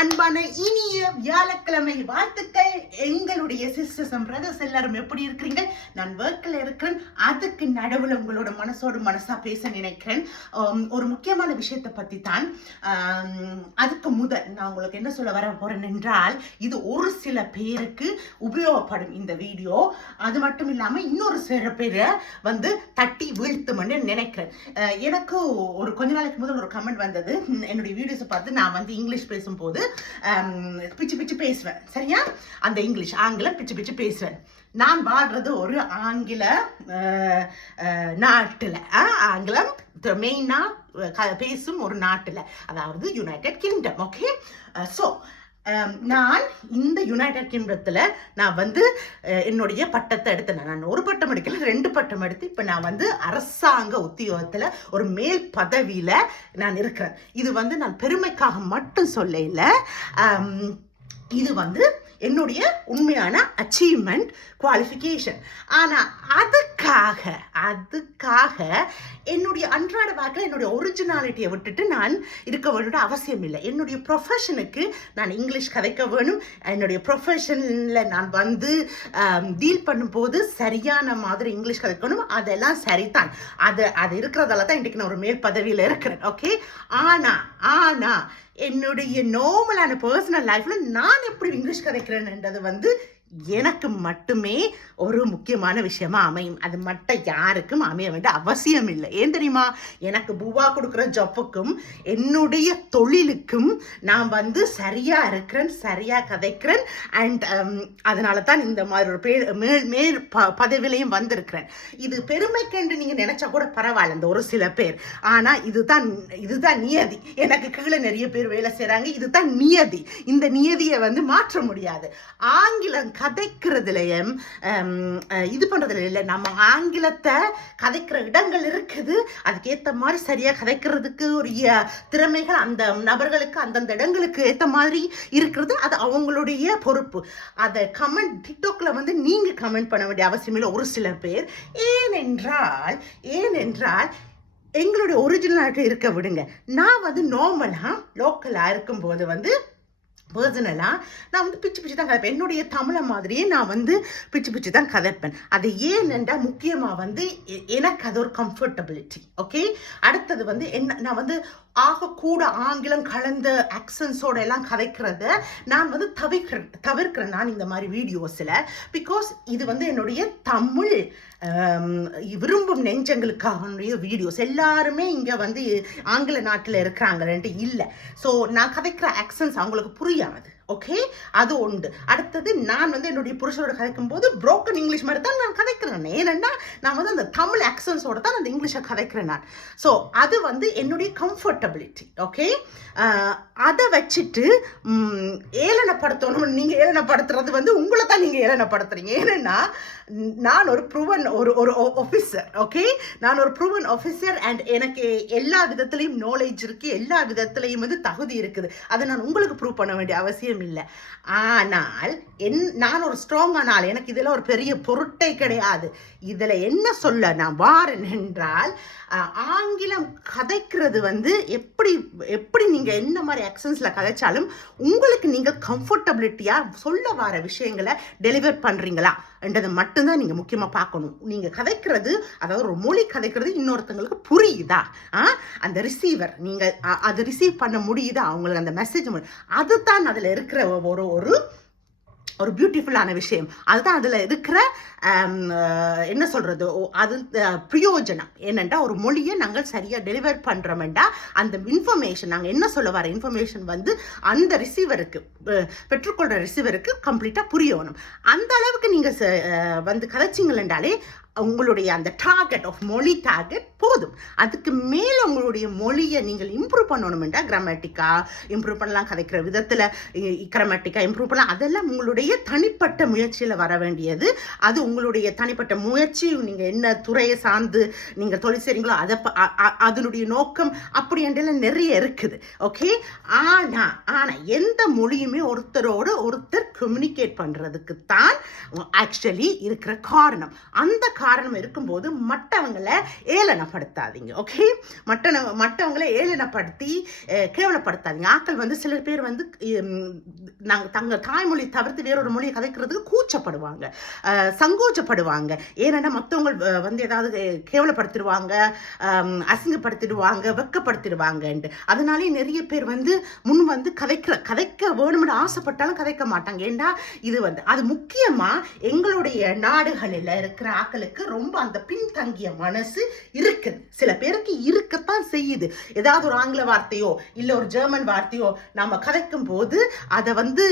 அன்பான இனிய வியாழக்கிழமை வாழ்த்துக்கள். எங்களுடைய சிஸ்டர்ஸ் அண்ட் பிரதர்ஸ் எல்லாரும் எப்படி இருக்கிறீங்க? நான் ஒர்க்கில் இருக்கிறேன். அதுக்கு நடுவில் உங்களோட மனசா பேச நினைக்கிறேன். ஒரு முக்கியமான விஷயத்தை பற்றி தான். அதுக்கு முதல் நான் உங்களுக்கு என்ன சொல்ல வர போறேன் என்றால், இது ஒரு சில பேருக்கு உபயோகப்படும் இந்த வீடியோ. அது மட்டும் இல்லாமல் இன்னொரு சில பேரை தட்டி வீழ்த்தும்னு நினைக்கிறேன். எனக்கு ஒரு கொஞ்ச நாளைக்கு முதல் ஒரு கமெண்ட் வந்தது. என்னுடைய வீடியோஸை பார்த்து நான் இங்கிலீஷ் பேசும்போது பிச்சு பிச்சு பேசுவேன். சரியா? அந்த ஆங்கிலம் பிச்சு பேசுவேன். நான் வாழ்றது ஒரு ஆங்கில நாட்டுல, ஆங்கிலம் மெயினா பேசும் ஒரு நாட்டுல, அதாவது யுனைடெட் கிங்டம். ஓகே, சோ நான் இந்த யுனைடெட் கிங்டத்துல நான் என்னுடைய பட்டத்தை எடுத்தேன். நான் ஒரு பட்டம் எடுக்கல, 2 பட்டம் எடுத்து இப்ப நான் அரசாங்க உத்தியோகத்துல ஒரு மேல் பதவியில நான் இருக்கிறேன். இது நான் பெருமைக்காக மட்டும் சொல்லல. இது என்னுடைய உண்மையான அச்சீவ்மெண்ட், குவாலிஃபிகேஷன். ஆனால் அதுக்காக என்னுடைய அன்றாட வாழ்க்கையில் என்னுடைய ஒரிஜினாலிட்டியை விட்டுட்டு நான் இருக்க வேண்டிய அவசியம் இல்லை. என்னுடைய ப்ரொஃபஷனுக்கு நான் இங்கிலீஷ் கதைக்க வேணும். என்னுடைய ப்ரொஃபஷனில் நான் டீல் பண்ணும்போது சரியான மாதிரி இங்கிலீஷ் கதைக்கணும். அதெல்லாம் சரிதான். அது இருக்கிறதால தான் இன்றைக்கு நான் ஒரு மேல் பதவியில் இருக்கிறேன். ஓகே, ஆனா என்னுடைய நார்மலான பர்சனல் லைஃப்ல நான் எப்படி இங்கிலீஷ் கதைக்கிறேன்ன்றது எனக்கு மட்டுமே ஒரு முக்கியமான விஷயமா அமையும். அது மட்டும் யாருக்கும் அமைய வேண்டிய அவசியம் இல்லை. ஏன் தெரியுமா? எனக்கு பூவா கொடுக்குற ஜப்புக்கும் என்னுடைய தொழிலுக்கும் நான் சரியா இருக்கிறேன், சரியா கதைக்கிறேன். அண்ட் அதனால தான் இந்த மாதிரி ஒரு மேல் பதவியிலையும் வந்திருக்கிறேன். இது பெருமைக்கென்று நீங்க நினைச்சா கூட பரவாயில்ல, இந்த ஒரு சில பேர். ஆனா இதுதான் நியதி. எனக்கு கீழே நிறைய பேர் வேலை செய்யறாங்க. இதுதான் நியதி. இந்த நியதியை மாற்ற முடியாது. ஆங்கிலம் கதைக்கிறதுலையும் இது பண்றதுல இல்லை. நம்ம ஆங்கிலத்தை கதைக்கிற இடங்கள் இருக்குது. அதுக்கேற்ற மாதிரி சரியா கதைக்கிறதுக்கு ஒரு திறமைகள் அந்த நபர்களுக்கு அந்தந்த இடங்களுக்கு ஏற்ற மாதிரி இருக்கிறது. அது அவங்களுடைய பொறுப்பு. அதை டிக்டாக்ல நீங்க கமெண்ட் பண்ண வேண்டிய அவசியம் இல்லை, ஒரு சில பேர். ஏனென்றால் எங்களுடைய ஒரிஜினலாக இருக்க விடுங்க. நான் நார்மலா லோக்கலா இருக்கும்போது பர்சனலாக நான் பிச்சு தான் கதைப்பேன். என்னுடைய தமிழை மாதிரியே நான் பிச்சு தான் கதைப்பேன். அது ஏனென்றால் முக்கியமாக எனக்கு அது ஒரு கம்ஃபர்டபிலிட்டி. ஓகே, அடுத்தது என்ன, நான் ஆகக்கூட ஆங்கிலம் கலந்த ஆக்சன்ஸோட எல்லாம் கதைக்கிறத நான் தவிர்க்கிறேன் நான் இந்த மாதிரி வீடியோஸில். பிகாஸ் இது என்னுடைய தமிழ் விரும்பும் நெஞ்சங்களுக்காக வீடியோஸ். எல்லாருமே இங்கே ஆங்கில நாட்டில் இருக்கிறாங்கன்ட்டு இல்லை. ஸோ நான் கதைக்கிற ஆக்சன்ஸ் அவங்களுக்கு புரியாது. ஓகே, அது உண்டு. அடுத்தது நான் என்னுடைய புருஷனோட கதைக்கும் போது புரோக்கன் இங்கிலீஷ் மாதிரி தான் நான் கதைக்கிறேன். ஏன்னா நான் அந்த தமிழ் ஆக்சன்ஸோட தான் அந்த இங்கிலீஷை கதைக்கிறேன் நான். ஸோ அது என்னுடைய கம்ஃபர்டபிலிட்டி. ஓகே, அதை வச்சுட்டு ஏளனப்படுத்தணும். நீங்கள் ஏளனப்படுத்துறது உங்களை தான் நீங்கள் ஏளனப்படுத்துறீங்க. ஏன்னா நான் ஒரு ப்ரூவன் ஒரு ஆஃபீஸர். ஓகே, நான் ஒரு ப்ரூவன் ஆஃபீஸர். அண்ட் எனக்கு எல்லா விதத்துலையும் நாலேஜ் இருக்கு, எல்லா விதத்துலையும் தகுதி இருக்குது. அதை நான் உங்களுக்கு ப்ரூவ் பண்ண வேண்டிய அவசியம் இல்லை. ஆனால் நான் ஒரு ஸ்ட்ராங்கான ஆள். எனக்கு இதெல்லாம் ஒரு பெரிய பொருட்டே கிடையாது. இதுல என்ன சொல்ல நான் வாரேன் என்றால், ஆங்கிலம் கதைக்கிறது எப்படி நீங்க என்ன மாதிரி ஆக்சன்ஸ்ல கதைச்சாலும் உங்களுக்கு நீங்க கம்ஃபர்டபிலிட்டியா சொல்ல வர விஷயங்களை டெலிவர் பண்றீங்களா என்றதை மட்டும்தான் நீங்க முக்கியமா பார்க்கணும். நீங்க கதைக்கிறது, அதாவது ஒரு மொழி கதைக்கிறது இன்னொருத்தங்களுக்கு புரியுதா, அந்த ரிசீவர் நீங்க அதை ரிசீவ் பண்ண முடியுதா, அவங்களுக்கு அந்த மெசேஜ், அதுதான் அதுல இருக்கிற ஒரு பியூட்டிஃபுல்லான விஷயம். அதுதான் அதுல இருக்கிற என்ன சொல்றது, அது பிரயோஜனம். ஏனென்றா ஒரு மொழியை நாங்கள் சரியா டெலிவர் பண்றோம்டா அந்த இன்ஃபர்மேஷன், நாங்கள் என்ன சொல்ல வர இன்ஃபர்மேஷன் அந்த ரிசீவருக்கு, பெற்றுக்கொள்ற ரிசீவருக்கு கம்ப்ளீட்டா புரியணும். அந்த அளவுக்கு நீங்க கதைச்சிங்களே உங்களுடைய அந்த டார்கெட் ஆஃப் மொழி டார்கெட் போதும். அதுக்கு மேல உங்களுடைய மொழியை நீங்கள் இம்ப்ரூவ் பண்ணணும்டா, கிராமட்டிக்கா இம்ப்ரூவ் பண்ணலாம், கதைக்கிற விதத்துல கிராமட்டிக்கா இம்ப்ரூவ் பண்ணலாம். அதெல்லாம் உங்களுடைய தனிப்பட்ட முயற்சியில வர வேண்டியது. அது உங்களுடைய தனிப்பட்ட முயற்சி. நீங்க என்ன துறையை சார்ந்து நீங்க தொழில் செய்றீங்களோ அதனுடைய நோக்கம் அப்படி என்றெல்லாம் நிறைய இருக்குது. ஓகே, ஆனா எந்த மொழியுமே ஒருத்தரோட ஒருத்தர் கம்யூனிகேட் பண்றதுக்கு தான் ஆக்சுவலி இருக்கிற காரணம். அந்த காரணம் இருக்கும்போது மற்றவங்களை ஏளனப்படுத்தாதீங்க. ஓகே, மற்றவங்களை ஏளனப்படுத்தி கேவலப்படுத்தாதீங்க. ஆக்கள் வந்து சில பேர் வந்து தங்கள் தாய்மொழி தவிர்த்து வேறொரு மொழியை கதைக்கிறதுக்கு கூச்சப்படுவாங்க, சங்கோச்சப்படுவாங்க. ஏன்னா மற்றவங்க வந்து ஏதாவது கேவலப்படுத்திடுவாங்க, அசிங்கப்படுத்திடுவாங்க, வெக்கப்படுத்திடுவாங்கன்ட்டு. அதனாலே நிறைய பேர் வந்து முன் வந்து கதைக்க வேணும்னு ஆசைப்பட்டாலும் கதைக்க மாட்டாங்க. ஏன்னா இது வந்து அது முக்கியமா எங்களுடைய நாடுகளில் இருக்கிற ஆக்களுக்கு ரொம்ப அந்த பின்தங்கிய மனசு இருக்குது. சில பேருக்கு இருக்கத்தான் செய்யுது. ஏதாவது ஒரு ஆங்கில வார்த்தையோ இல்ல ஒரு ஜெர்மன் வார்த்தையோ நாம கதைக்கும் போது அதை வந்து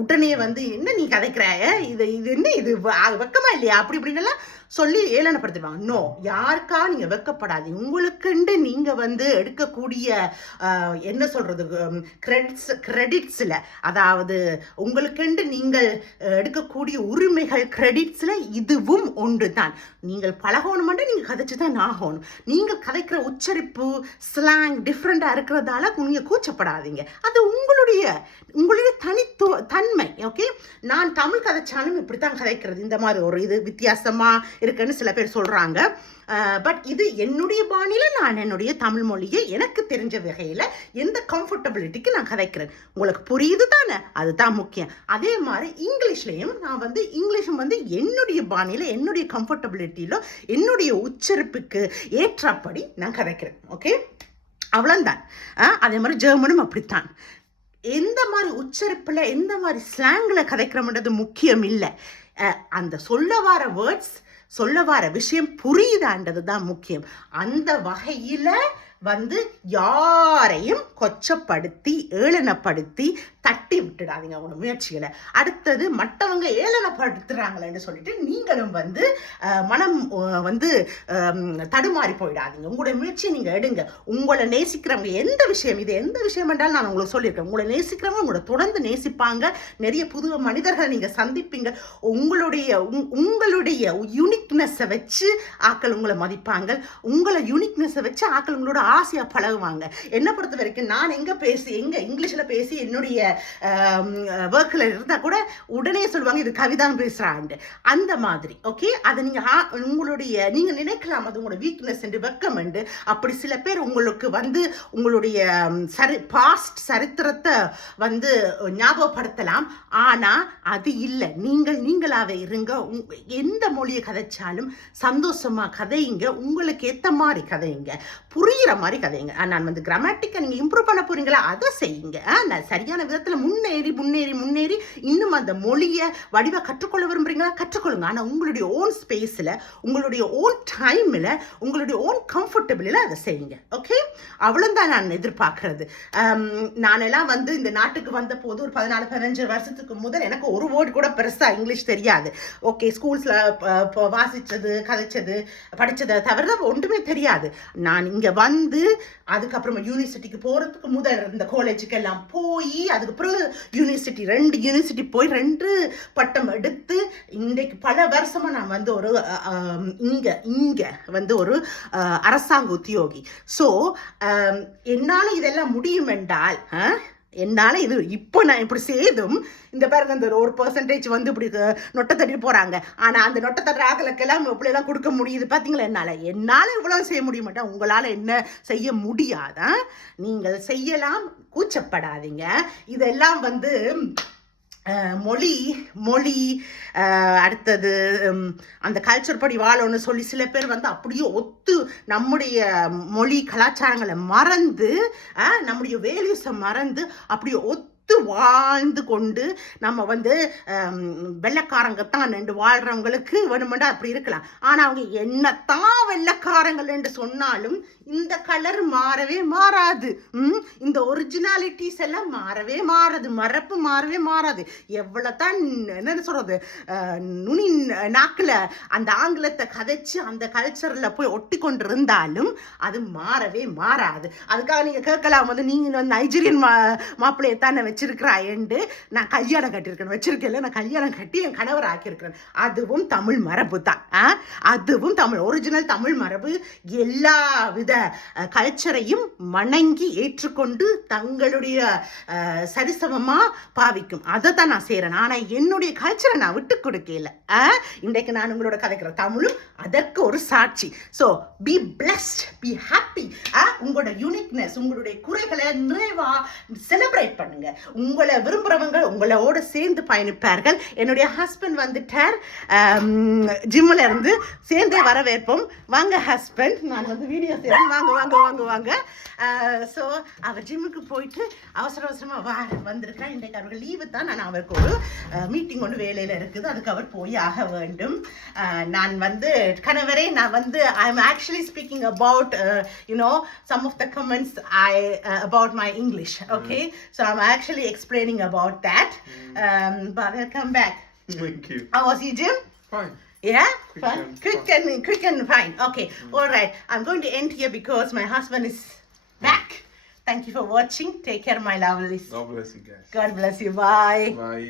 உடனே வந்து என்ன நீ கதைக்கிற, இது என்ன இது வெக்கமா இல்லையா அப்படி இப்படின்னு சொல்லி ஏளனப்படுத்திடுவாங்க. நோ, யாருக்கா நீங்க வெக்கப்படாதீங்க. உங்களுக்குண்டு நீங்க வந்து எடுக்கக்கூடிய என்ன சொல்றது கிரெடிட்ஸ்ல, அதாவது உங்களுக்குண்டு நீங்கள் எடுக்கக்கூடிய உரிமைகள் கிரெடிட்ஸ்ல இதுவும் ஒன்று தான். நீங்கள் பழகணும்னா நீங்க கதைச்சுதான் ஆகணும். நீங்க கதைக்கிற உச்சரிப்பு ஸ்லாங் டிஃப்ரெண்டா இருக்கிறதால நீங்க கூச்சப்படாதீங்க. அது உங்களுடைய தன்மை. ஓகே, நான் தமிழ் கதைச்சாலும் இப்படித்தான் கதைக்கிறது, இந்த மாதிரி ஒரு இது வித்தியாசமா இருக்குன்னு சில பேர் சொல்றாங்க. பட் இது என்னுடைய பாணியில நான் என்னுடைய தமிழ் மொழியை எனக்கு தெரிஞ்ச வகையில எந்த கம்ஃபர்டபிலிட்டிக்கு நான் கதைக்கிறேன். உங்களுக்கு புரியுது தானே? அதுதான் முக்கியம். அதே மாதிரி இங்கிலீஷ்லயும் நான் வந்து இங்கிலீஷும் வந்து என்னுடைய பாணியில என்னுடைய கம்ஃபர்டபிலிட்டியில என்னுடைய உச்சரிப்புக்கு ஏற்றபடி நான் கதைக்கிறேன். ஓகே, அவ்வளவுதான். அதே மாதிரி ஜெர்மனும் அப்படித்தான். எந்த மாதிரி உச்சரிப்புல எந்த மாதிரி ஸ்லாங்ல கதைக்கிறோம்ன்றது முக்கியம் இல்லை. அந்த சொல்ல வர வேர்ட்ஸ், சொல்ல வர விஷயம் புரியுதான்றது தான் முக்கியம். அந்த வகையில வந்து யாரையும் கொச்சப்படுத்தி ஏளனப்படுத்தி தட்டி விட்டுடாதீங்க உங்களோட முயற்சிகளை. அடுத்தது மற்றவங்க ஏளனப்படுத்துறாங்களேன்னு சொல்லிட்டு நீங்களும் வந்து மனம் வந்து தடுமாறி போயிடாதீங்க. உங்களுடைய முயற்சியை நீங்க எடுங்க. உங்களை நேசிக்கிறவங்க எந்த விஷயம், இது எந்த விஷயம் என்றாலும் நான் உங்களுக்கு சொல்லியிருக்கேன், உங்களை நேசிக்கிறவங்க உங்களை தொடர்ந்து நேசிப்பாங்க. நிறைய புது மனிதர்களை நீங்க சந்திப்பீங்க. உங்களுடைய யூனிக்னஸை வச்சு ஆக்கள் உங்களை மதிப்பாங்க. உங்களை யூனிக்னஸை வச்சு ஆக்கள் உங்களோட ஆசையா பழகுவாங்க. என்ன பொறுத்த வரைக்கும் நான் எங்க இங்கிலீஷ்ல பேசி என்னுடைய ஒர்க்ல இருந்தா கூட உடனே சொல்லுவாங்க இது கவிதான் பேசுறாண்டு, அந்த மாதிரி. ஓகே, அதை நீங்க நீங்க நினைக்கலாம் அது உங்களோட வீக்னஸ் என்று, வெக்கம் என்று. அப்படி சில பேர் உங்களுக்கு வந்து உங்களுடைய பாஸ்ட் சரித்திரத்தை வந்து ஞாபகப்படுத்தலாம். ஆனா அது இல்லை. நீங்களாவே இருங்க. எந்த மொழியை கதைச்சாலும் சந்தோஷமா கதைங்க, உங்களுக்கு ஏத்த மாதிரி கதைங்க, புரியுற மாதிரி கதைங்க. நான் வந்து கிராமட்டிக்கை நீங்க இம்ப்ரூவ் பண்ண போறீங்களா, அதை செய்யுங்க. சரியான விதத்துல முன்னேறி முன்னேறி முன்னேறி இன்னும் அந்த மொழியை வடிவா கற்றுக்கொள்ள விரும்புறீங்களா, கற்றுக்கொள்ளுங்க. ஆனா உங்களுடைய ஓன் ஸ்பேஸ்ல, உங்களுடைய ஓன் டைம்ல, உங்களுடைய ஓன் கம்ஃபர்டபிள்ல அதை செய்யுங்க. ஓகே, அவ்வளவுதான் நான் எதிர்பார்க்கறது. நானெல்லாம் வந்து இந்த நாட்டுக்கு வந்த போது ஒரு 14-15 வருஷத்துக்கு முதல் எனக்கு ஒரு வேர்டு கூட பெருசா இங்கிலீஷ் தெரியாது. ஓகே, ஸ்கூல்ஸ்ல வாசிச்சது, கதைச்சது, படிச்சதை தவிர ஒன்றுமே தெரியாது. நான் இங்க வந்து அதுக்கப்புறமா யூனிவர்சிட்டிக்கு போறதுக்கு முதல் இந்த காலேஜுக்கு எல்லாம் போய் அதுக்கப்புறம் யூனிவர்சிட்டி 2 யூனிவர்சிட்டி போய் 2 பட்டம் எடுத்து இன்றைக்கு பல வருஷமா நான் வந்து ஒரு இங்க வந்து ஒரு அரசாங்க உத்தியோகி. ஸோ என்னால இதெல்லாம் முடியும் என்றால் என்னால இது இப்போ நான் இப்படி செய்தும் இந்த பாருங்க இந்த 1% வந்து இப்படி நொட்டை தட்டிட்டு போறாங்க. ஆனா அந்த நொட்டை தட்டுற ஆக்களுக்கெல்லாம் இப்படியெல்லாம் கொடுக்க முடியுது பாத்தீங்களா? என்னால இவ்வளவு செய்ய முடிய மாட்டேன். உங்களால என்ன செய்ய முடியாதா? நீங்கள் செய்யலாம், கூச்சப்படாதீங்க. இதெல்லாம் வந்து மொழி அடுத்தது அந்த கல்ச்சர் படி வாழணும்னு சொல்லி சில பேர் வந்து அப்படியே ஒத்து நம்முடைய மொழி கலாச்சாரங்களை மறந்து நம்முடைய வேல்யூஸை மறந்து அப்படியே வாழ்ந்து கொண்டு நம்ம வந்து வெள்ளைக்காரங்கத்தான் என்று வாழ்றவங்களுக்கு வேணுமெண்டா அப்படி இருக்கலாம். ஆனா அவங்க என்னத்தான் வெள்ளைக்காரங்கள் என்று சொன்னாலும் இந்த கலர் மாறவே மாறாது. இந்த ஒரிஜினாலிட்டிஸ் எல்லாம் மாறவே மாறாது. மரப்பு மாறவே மாறாது. எவ்வளவுதான் என்ன சொல்றது நுனி நாக்குல அந்த ஆங்கிலத்தை கதைச்சு அந்த கல்ச்சர்ல போய் ஒட்டி கொண்டு இருந்தாலும் அது மாறவே மாறாது. அதுக்காக நீங்க கேட்கலாம் வந்து நீங்க வந்து நைஜீரியன் மாப்பிள்ளையை தானே வச்சிருக்கிறாயண்டு நான் கல்யாணம் கட்டியிருக்கேன், வச்சிருக்கேன், நான் கல்யாணம் கட்டி என் கணவர் ஆக்கியிருக்கிறேன். அதுவும் தமிழ் மரபு தான். அதுவும் தமிழ் ஒரிஜினல் தமிழ் மரபு. எல்லா வித கல்ச்சரையும் வணங்கி ஏற்றுக்கொண்டு தங்களுடைய சரிசமமாக பாவிக்கும். அதை தான் நான் செய்கிறேன். ஆனால் என்னுடைய கல்ச்சரை நான் விட்டு கொடுக்கல. இன்றைக்கு நான் உங்களோட கதைக்கிற தமிழும் அதற்கு ஒரு சாட்சி. So be blessed, be happy. உங்களோட யூனிக்னஸ், உங்களுடைய குறைகளை நிறைவா செலிப்ரேட் பண்ணுங்க. உங்களை விரும்புறவங்க உங்களோட சேர்ந்து பயணிப்பார்கள். என்னுடைய ஹஸ்பண்ட் வந்துட்டார் ஜிம்ல இருந்து, சேர்ந்தே வரவேற்போம். வாங்க ஹஸ்பண்ட், நான் வந்து வீடியோ செய்யறேன். வாங்க வாங்க வாங்க வாங்க. ஸோ அவர் ஜிம்முக்கு போயிட்டு அவசர அவசரமாக வந்திருக்கேன். இன்றைக்கு அவர்கள் லீவு தான். நான் அவருக்கு ஒரு மீட்டிங் ஒன்று வேலையில் இருக்குது, அதுக்கு அவர் போய் ஆக வேண்டும். நான் வந்து கணவரே, நான் வந்து I am actually speaking about some of the comments about my English. Okay, so I'm actually explaining about that. But welcome back. Thank you. How was your gym? Fine. Yeah, fun. Quick and fine. Okay, all right. I'm going to end here because my husband is back. Thank you for watching. Take care, my lovelies. God bless you guys. God bless you. Bye. Bye.